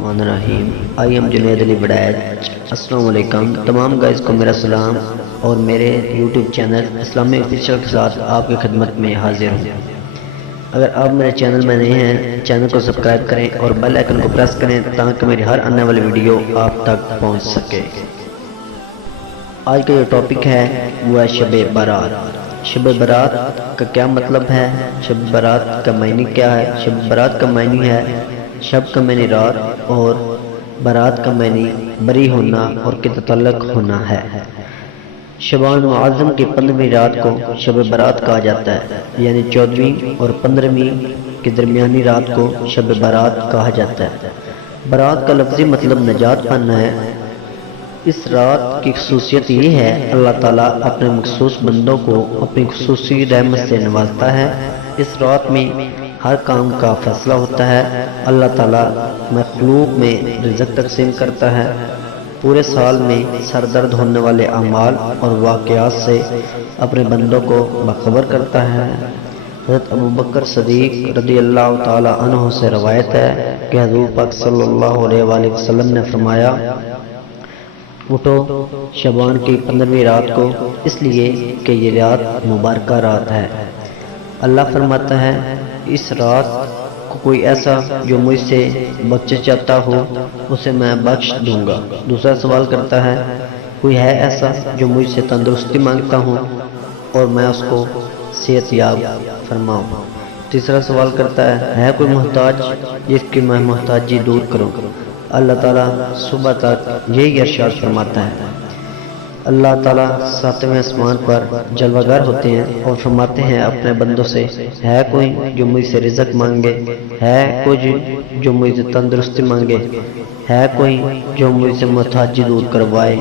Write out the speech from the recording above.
बिस्मिल्लाहिर्रहमानिर्रहीम। I am Junaid Ali Waraich. अस्सलाम वालेकुम। तमाम गाइस को मेरा सलाम और मेरे यूट्यूब चैनल इस्लामी ऑफिशियल के साथ आपकी खिदमत में हाजिर हूँ। अगर आप मेरे चैनल में नए हैं, चैनल को सब्सक्राइब करें और बेल आइकन को प्रेस करें ताकि मेरी हर आने वाली वीडियो आप तक पहुँच सके। आज का जो टॉपिक है वो है शब बारात। शब बारात का क्या मतलब है, शब बारात का मायने क्या है। शब बारात का मायने है शब का मायने रात और बारात का मायने बरी होना और के तल्लक होना है। शबान मुअज़्ज़म की 15वीं रात को शब बारात कहा जाता है, यानी 14वीं और 15वीं के दरमियानी रात को शब बारात कहा जाता है। बारात का लफ्ज़ी मतलब निजात पाना है। इस रात की खुसूसियत ये है, अल्लाह ताला अपने मखसूस बंदों को अपनी खुसूसी रहमत से नवाजता है। इस रात में हर काम का फैसला होता है। अल्लाह ताला मखलूक में रिज़्क़ तकसीम करता है। पूरे साल में सरदर्द होने वाले अमाल और वाक़यात से अपने बंदों को बाखबर करता है। हज़रत अबू बकर सदीक़ रज़ियल्लाहु ताला अन्हु से रवायत है कि हज़ूर पाक सल्लल्लाहु अलैहि वसल्लम ने फरमाया, उठो शबान की 15वीं रात को, इसलिए कि ये रात मुबारक रात है। अल्लाह फरमाता है, इस रात को कोई ऐसा जो मुझसे बख्श चाहता हो उसे मैं बख्श दूंगा। दूसरा सवाल करता है, कोई है ऐसा जो मुझसे तंदुरुस्ती मांगता हूँ और मैं उसको सेहतयाब फरमाऊँ। तीसरा सवाल करता है कोई मोहताज जिसकी मैं मोहताजी दूर करूँ। अल्लाह ताला सुबह तक यही इरशाद फरमाता है। अल्लाह ताला 7वें आसमान पर जलवागर होते हैं और फरमाते हैं अपने बंदों से, है कोई जो मुझसे रिज़्क़ मांगे, है कोई जो मुझसे तंदुरुस्ती मांगे, है कोई जो मुझसे मोहताजी दूर करवाए।